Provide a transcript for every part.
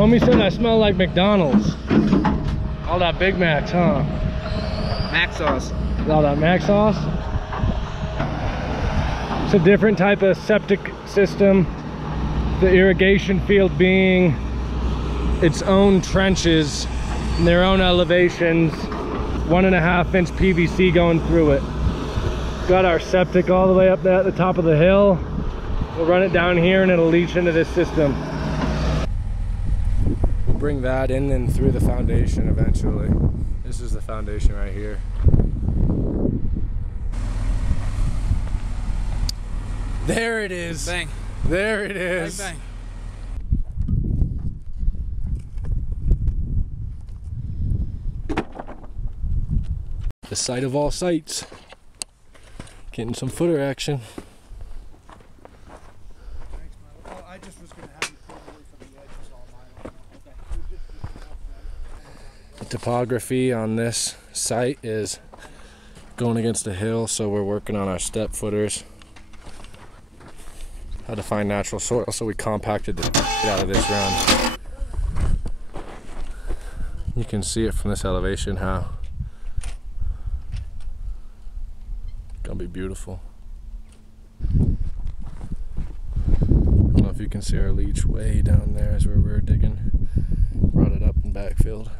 Homie said I smell like McDonald's. All that Big Macs, huh? Mac sauce. All that Mac sauce. It's a different type of septic system. The irrigation field being its own trenches, and their own elevations, 1.5 inch PVC going through it. Got our septic all the way up there at the top of the hill. We'll run it down here and it'll leach into this system. We'll bring that in and through the foundation eventually. This is the foundation right here. There it is. Bang. There it is. Bang, bang. The site of all sites. Getting some footer action. Thanks, man. Well, I just was going to have you pull away from the edge is all mine. Okay. The topography on this site is going against the hill, so we're working on our step footers. How to find natural soil, so we compacted the shit out of this round. You can see it from this elevation how it's gonna be beautiful. I don't know if you can see our leach way down there is where we're digging. Brought it up and backfilled.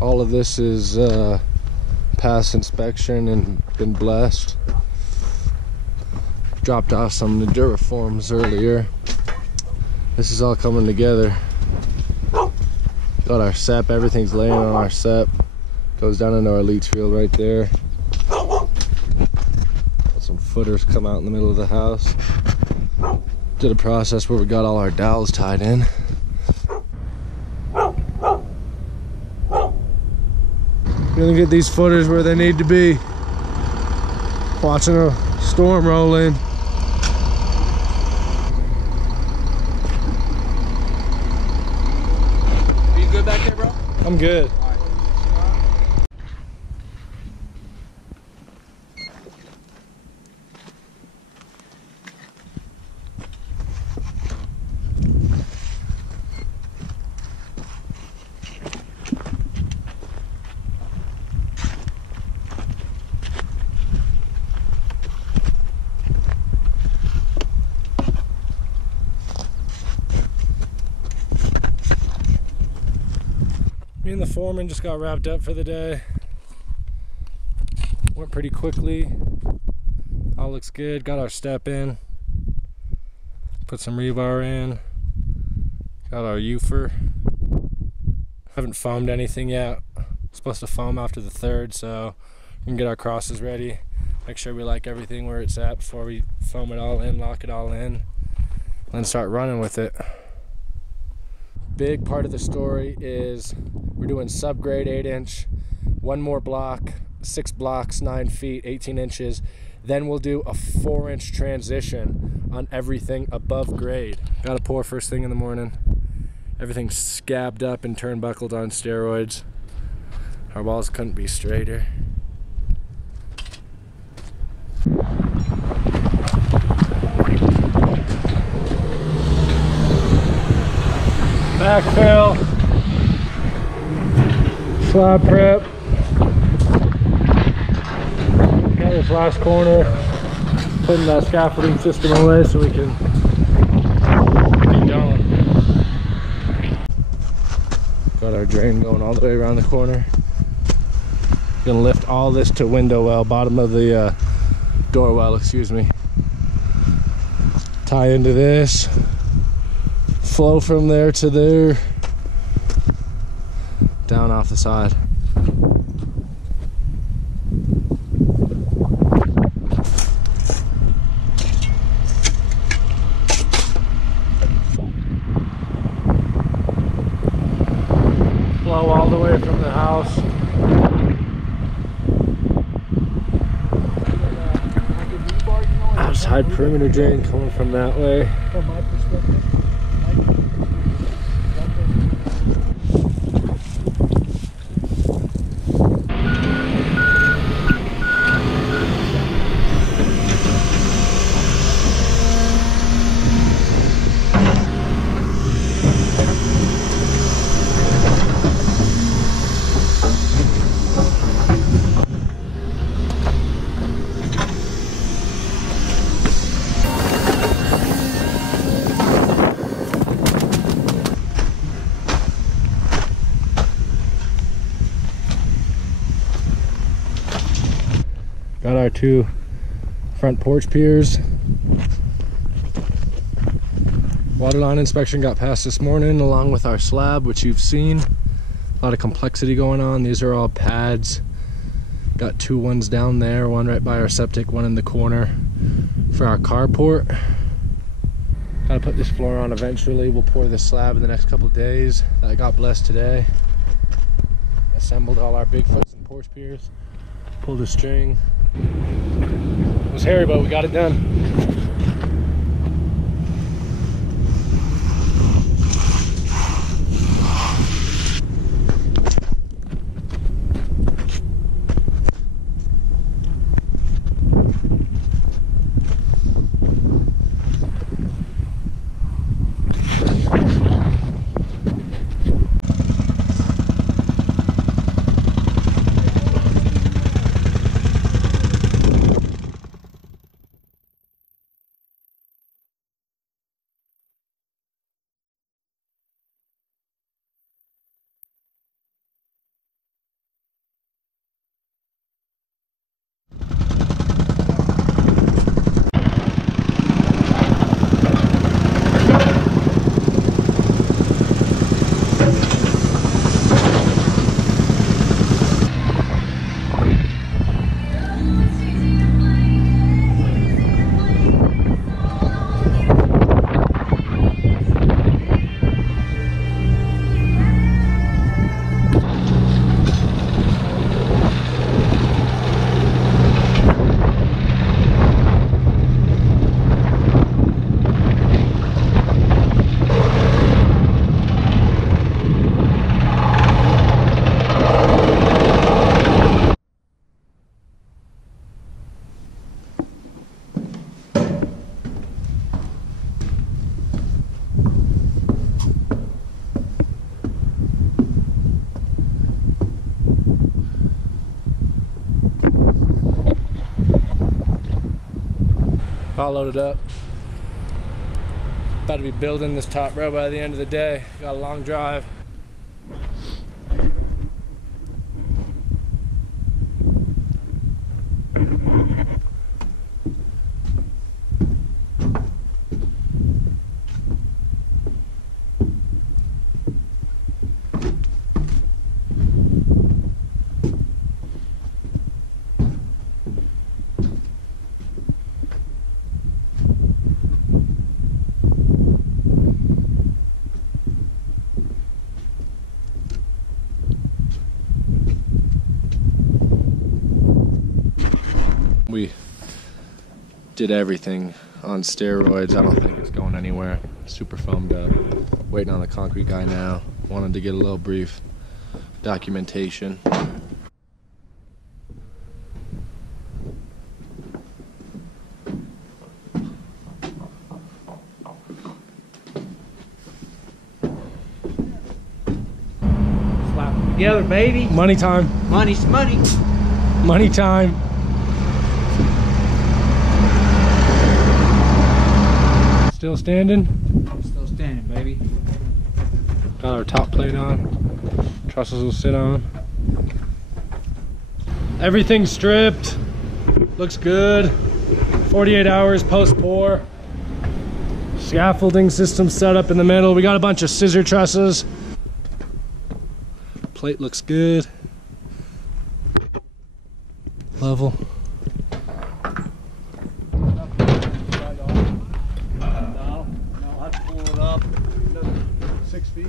All of this is past inspection and been blessed. Dropped off some Duraforms earlier. This is all coming together. Got our SEP, everything's laying on our SEP. Goes down into our leach field right there. Got some footers come out in the middle of the house. Did a process where we got all our dowels tied in. Gonna get these footers where they need to be. Watching a storm roll in. Are you good back there, bro? I'm good. Me and the foreman just got wrapped up for the day. Went pretty quickly. All looks good. Got our step in. Put some rebar in. Got our UFR. Haven't foamed anything yet. Supposed to foam after the 3rd, so we can get our crosses ready. Make sure we like everything where it's at before we foam it all in, lock it all in, and start running with it. Big part of the story is we're doing subgrade 8 inch, one more block, 6 blocks, 9 feet, 18 inches. Then we'll do a 4 inch transition on everything above grade. Gotta pour first thing in the morning. Everything's scabbed up and turnbuckled on steroids. Our walls couldn't be straighter. Backfill, slab prep. Got this last corner, putting that scaffolding system away so we can keep going. Got our drain going all the way around the corner. Gonna lift all this to window well, bottom of the door well, excuse me. Tie into this. Flow from there to there, down off the side. Flow all the way from the house. Outside perimeter drain coming from that way. From my perspective. Got our 2 front porch piers. Waterline inspection got passed this morning along with our slab, which you've seen. A lot of complexity going on. These are all pads. Got 2 ones down there, one right by our septic, one in the corner for our carport. Gotta put this floor on eventually. We'll pour this slab in the next couple of days. That got blessed today. Assembled all our Bigfoots and porch piers. Pulled a string. It was hairy, but we got it done. All loaded up. About to be building this top row by the end of the day. Got a long drive. We did everything on steroids. I don't think it's going anywhere. Super foamed up. Waiting on the concrete guy now. Wanted to get a little brief documentation. Slap them together, baby. Money time. Money's money. Money time. Still standing? Still standing, baby. Got our top plate on. Trusses will sit on. Everything's stripped. Looks good. 48 hours post pour. Scaffolding system set up in the middle. We got a bunch of scissor trusses. Plate looks good. Level. I'd pull it up another 6 feet.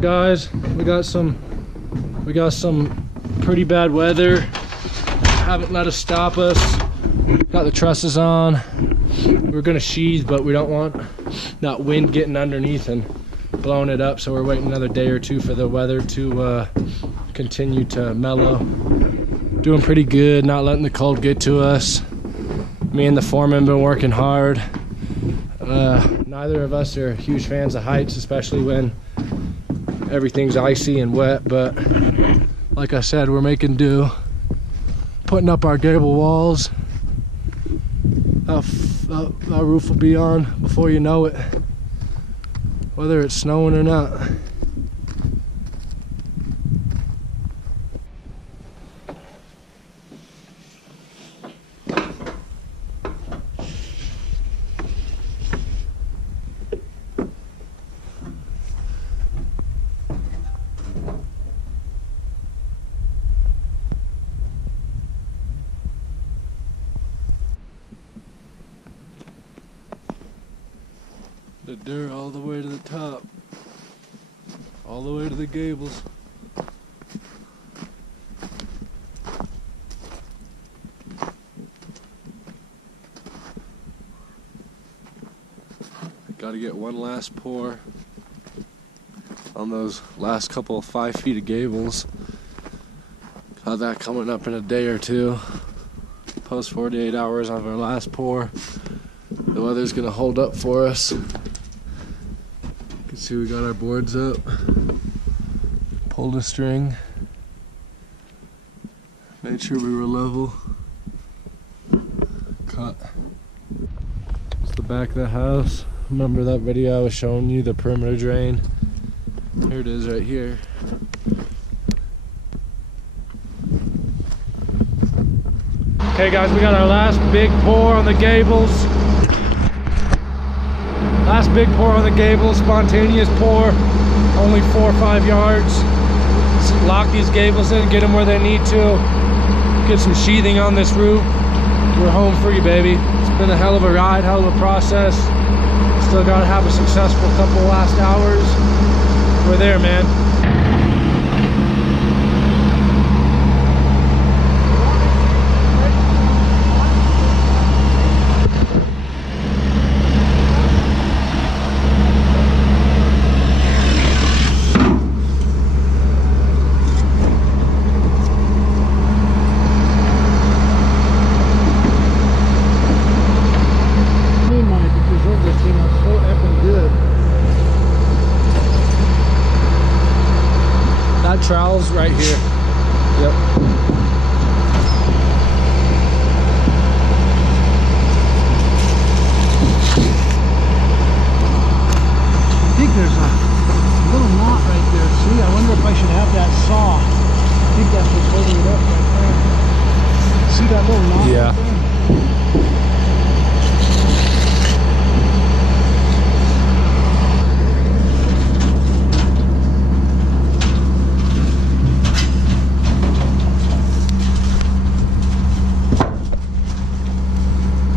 Guys, we got some pretty bad weather. Haven't let us stop us. Got the trusses on. We're gonna sheathe, but we don't want that wind getting underneath and blowing it up, so we're waiting another day or two for the weather to continue to mellow. Doing pretty good, not letting the cold get to us. Me and the foreman been working hard. Neither of us are huge fans of heights, especially when everything's icy and wet, but like I said, we're making do. Putting up our gable walls. Our roof will be on before you know it, whether it's snowing or not. The dirt all the way to the top, all the way to the gables. Gotta get one last pour on those last couple of 5 feet of gables. Got that coming up in a day or two. Post 48 hours of our last pour. The weather's gonna hold up for us. You can see we got our boards up. Pulled a string. Made sure we were level. Cut. It's the back of the house. Remember that video I was showing you, the perimeter drain? Here it is right here. Okay guys, we got our last big pour on the gables. Last big pour on the gables, spontaneous pour, only 4 or 5 yards. Just lock these gables in, get them where they need to. Get some sheathing on this roof. We're home free, baby. It's been a hell of a ride, hell of a process. Still gotta have a successful couple last hours. We're there, man. Trowels right here. Yep. I think there's a little knot right there. See, I wonder if I should have that saw. I think that's what's holding it up right there. See that little knot? Yeah.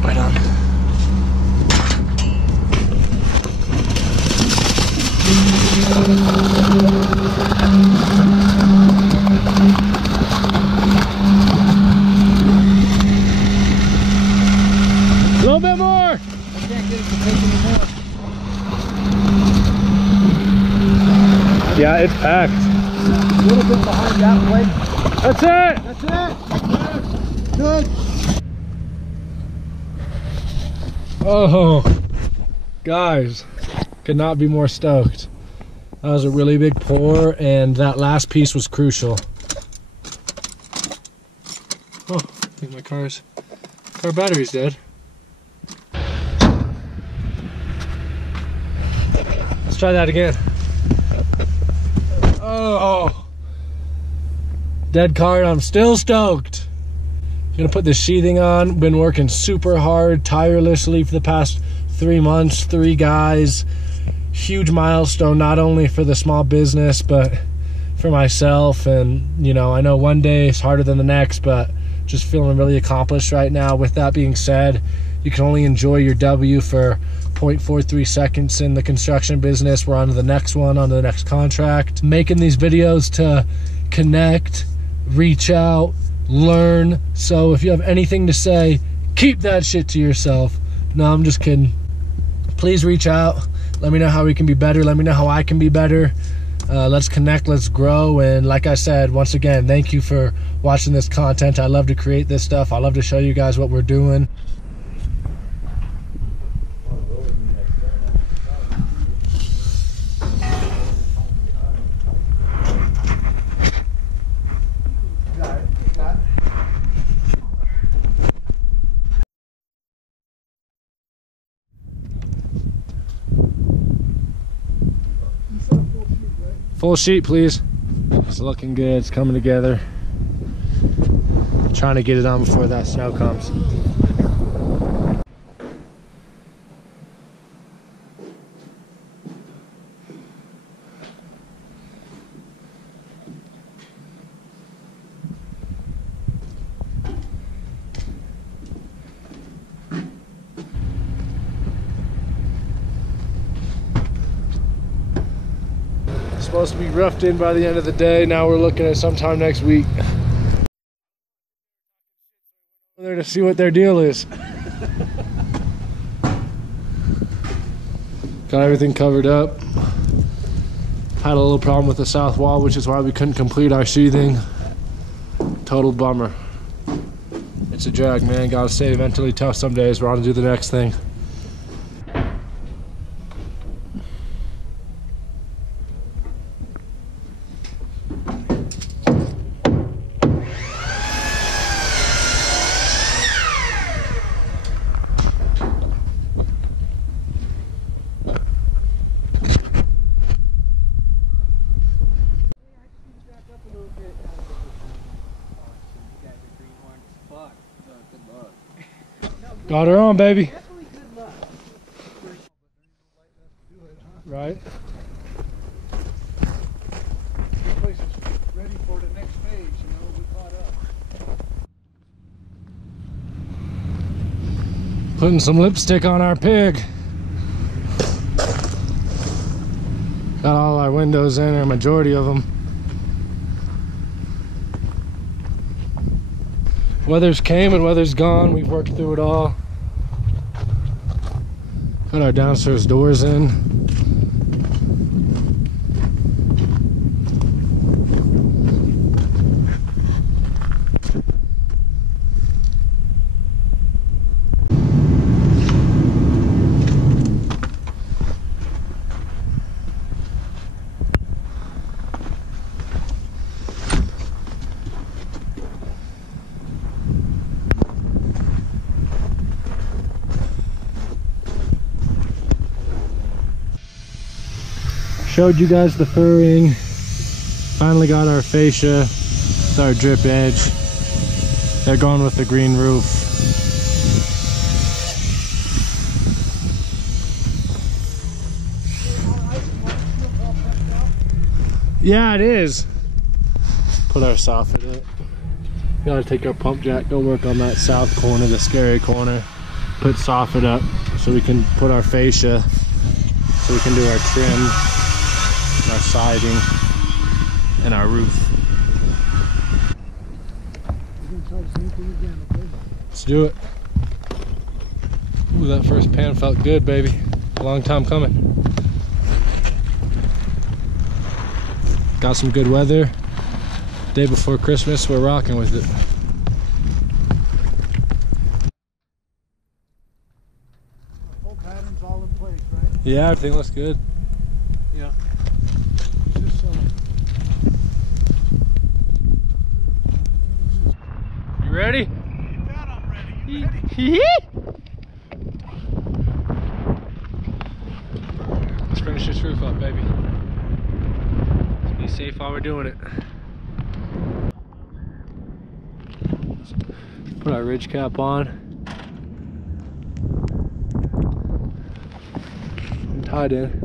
Right there? A little bit more. I can't get it to take anymore. Yeah, it's packed. A little bit behind that plate. That's it. That's it. Good. Oh, guys, could not be more stoked. That was a really big pour, and that last piece was crucial. Oh, I think my car battery's dead. Let's try that again. Oh, dead car, and I'm still stoked. Gonna put the sheathing on. Been working super hard, tirelessly for the past 3 months, 3 guys. Huge milestone, not only for the small business, but for myself. And, you know, I know one day is harder than the next, but just feeling really accomplished right now. With that being said, you can only enjoy your W for 0.43 seconds in the construction business. We're on to the next one, on to the next contract. Making these videos to connect, reach out, learn. So if you have anything to say, keep that shit to yourself. No, I'm just kidding. Please reach out. Let me know how we can be better. Let me know how I can be better. Let's connect, let's grow. And like I said, once again, thank you for watching this content. I love to create this stuff. I love to show you guys what we're doing. Full sheet, please. It's looking good. It's coming together. Trying to get it on before that snow comes. Supposed to be roughed in by the end of the day. Now we're looking at sometime next week. There to see what their deal is. Got everything covered up. Had a little problem with the south wall, which is why we couldn't complete our sheathing. Total bummer. It's a drag, man. Gotta stay mentally tough some days. We're on to do the next thing. Got her on, baby. Right. This place is ready for the next phase, you know, we caught up. Putting some lipstick on our pig. Got all our windows in, or a majority of them. Weather's came and weather's gone. We've worked through it all. Got our downstairs doors in. Showed you guys the furring. Finally got our fascia with our drip edge. They're going with the green roof. Yeah, it is. Put our soffit in it. Gotta take our pump jack, go work on that south corner, the scary corner. Put soffit up so we can put our fascia, so we can do our trim, our siding, and our roof. Let's do it. Ooh, that first pan felt good, baby. A long time coming. Got some good weather. Day before Christmas, we're rocking with it. The whole pattern's all in place, right? Yeah, everything looks good. Yeah. You ready? You bet I'm ready. You ready? Let's finish this roof up, baby. Let's be safe while we're doing it. Put our ridge cap on. I'm tied in.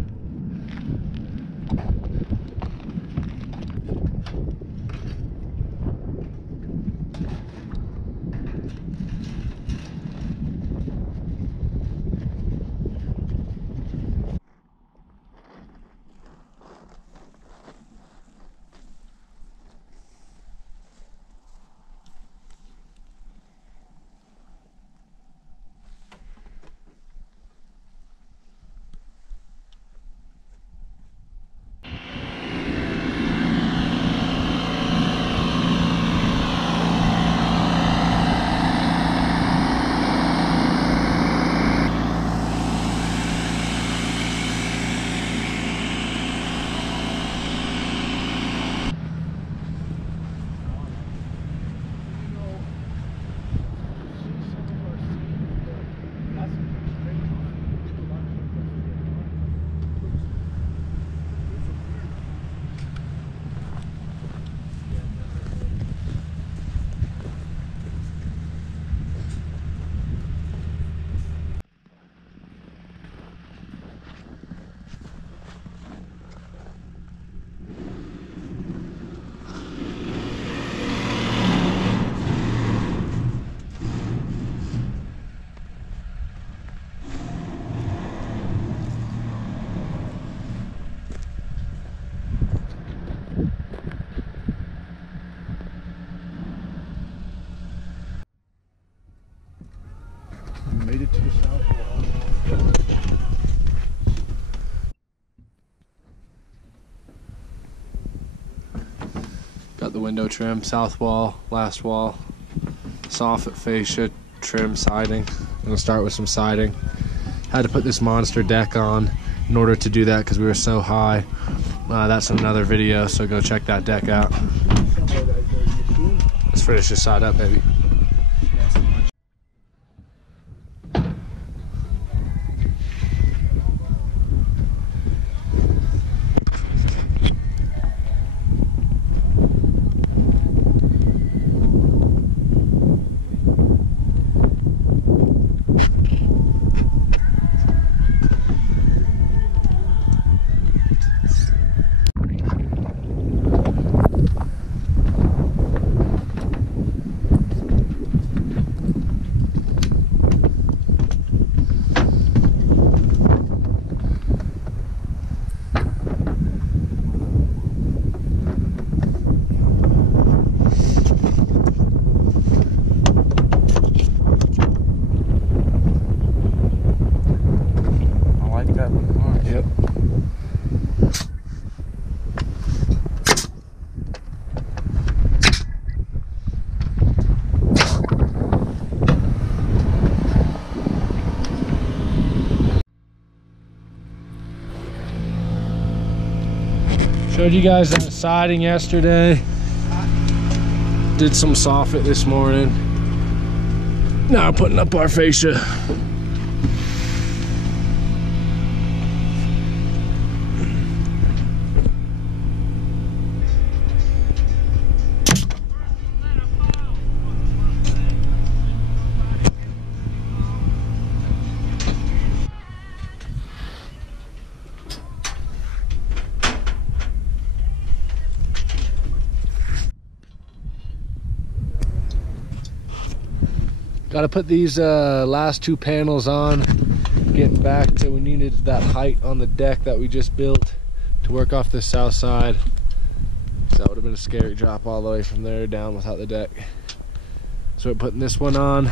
to the south wall. Got the window trim, south wall, last wall, soffit fascia, trim siding. I'm gonna start with some siding. Had to put this monster deck on in order to do that because we were so high. That's another video, so go check that deck out. Let's finish this side up, baby. Showed you guys that siding yesterday. Did some soffit this morning. Now putting up our fascia. Got to put these last two panels on. Getting back to, we needed that height on the deck that we just built to work off the south side. So that would have been a scary drop all the way from there down without the deck. So we're putting this one on,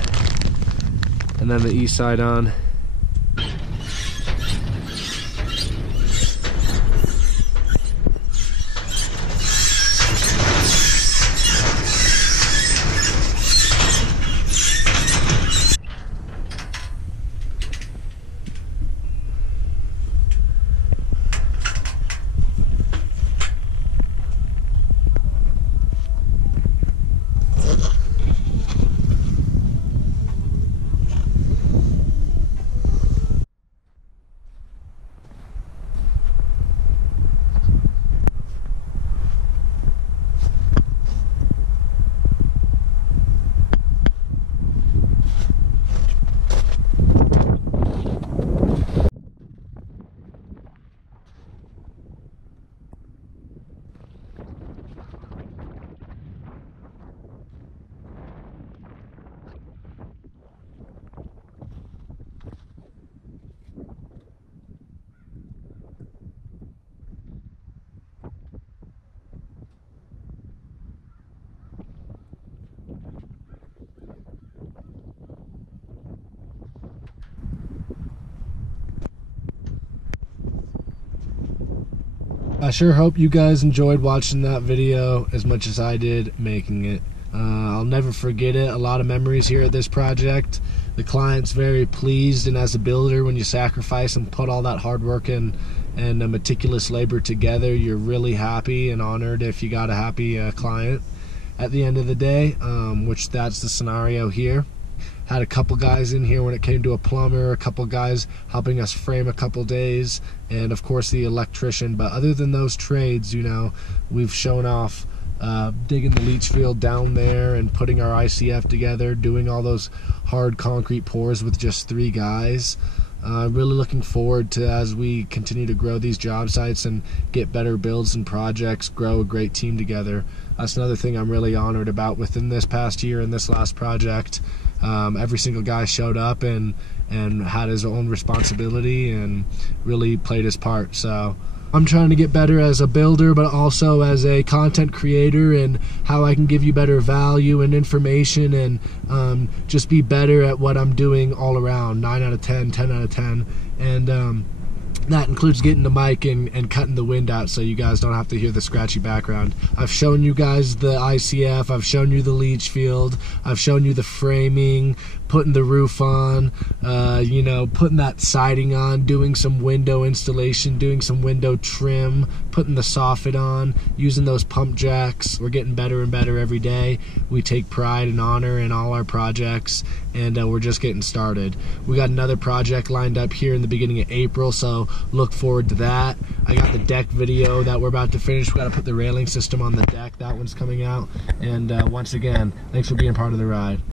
and then the east side on. I sure hope you guys enjoyed watching that video as much as I did making it. I'll never forget it. A lot of memories here at this project. The client's very pleased, and as a builder, when you sacrifice and put all that hard work and meticulous labor together, you're really happy and honored if you got a happy client at the end of the day, which that's the scenario here. Had a couple guys in here when it came to a plumber, a couple guys helping us frame a couple days, and of course the electrician. But other than those trades, you know, we've shown off digging the leach field down there and putting our ICF together, doing all those hard concrete pours with just 3 guys. Really looking forward to, as we continue to grow these job sites and get better builds and projects, grow a great team together. That's another thing I'm really honored about within this past year and this last project. Every single guy showed up and had his own responsibility and really played his part. So I'm trying to get better as a builder, but also as a content creator, and how I can give you better value and information, and just be better at what I'm doing all around. 9 out of 10, 10 out of 10. And that includes getting the mic and cutting the wind out so you guys don't have to hear the scratchy background. I've shown you guys the ICF, I've shown you the leach field, I've shown you the framing, putting the roof on, you know, putting that siding on, doing some window installation, doing some window trim, putting the soffit on, using those pump jacks. We're getting better and better every day. We take pride and honor in all our projects, and we're just getting started. We got another project lined up here in the beginning of April, so look forward to that. I got the deck video that we're about to finish. We got to put the railing system on the deck. That one's coming out. And once again, thanks for being part of the ride.